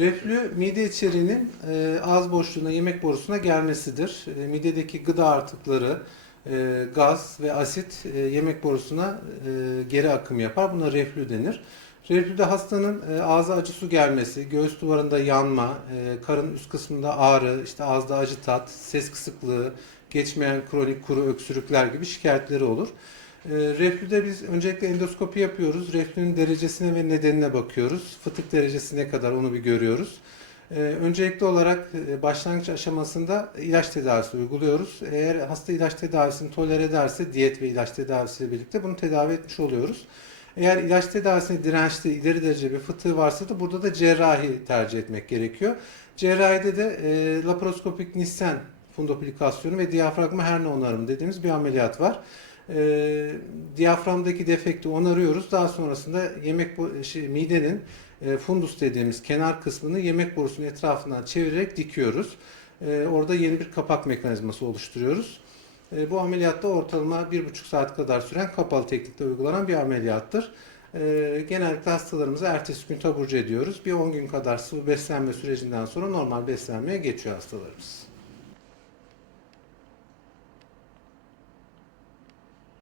Reflü mide içeriğinin e, ağız boşluğuna, yemek borusuna gelmesidir. E, midedeki gıda artıkları, e, gaz ve asit e, yemek borusuna e, geri akım yapar. Buna reflü denir. Reflüde hastanın e, ağza acı su gelmesi, göğüs duvarında yanma, e, karın üst kısmında ağrı, işte ağızda acı tat, ses kısıklığı, geçmeyen kronik kuru öksürükler gibi şikayetleri olur. E, reflüde biz öncelikle endoskopi yapıyoruz. Reflünün derecesine ve nedenine bakıyoruz. Fıtık derecesi ne kadar onu bir görüyoruz. E, öncelikli olarak e, başlangıç aşamasında ilaç tedavisi uyguluyoruz. Eğer hasta ilaç tedavisini tolere ederse diyet ve ilaç tedavisiyle birlikte bunu tedavi etmiş oluyoruz. Eğer ilaç tedavisine dirençli, ileri derece bir fıtığı varsa da burada da cerrahi tercih etmek gerekiyor. Cerrahide de e, laparoskopik Nissen fundoplikasyonu ve diyafragma herne onarımı dediğimiz bir ameliyat var. E, diyaframdaki defekti onarıyoruz. Daha sonrasında yemek şey, midenin e, fundus dediğimiz kenar kısmını yemek borusunun etrafından çevirerek dikiyoruz. E, orada yeni bir kapak mekanizması oluşturuyoruz. E, bu ameliyatta ortalama bir buçuk saat kadar süren kapalı teknikte uygulanan bir ameliyattır. E, genellikle hastalarımıza ertesi gün taburcu ediyoruz. Bir 10 gün kadar sıvı beslenme sürecinden sonra normal beslenmeye geçiyor hastalarımız.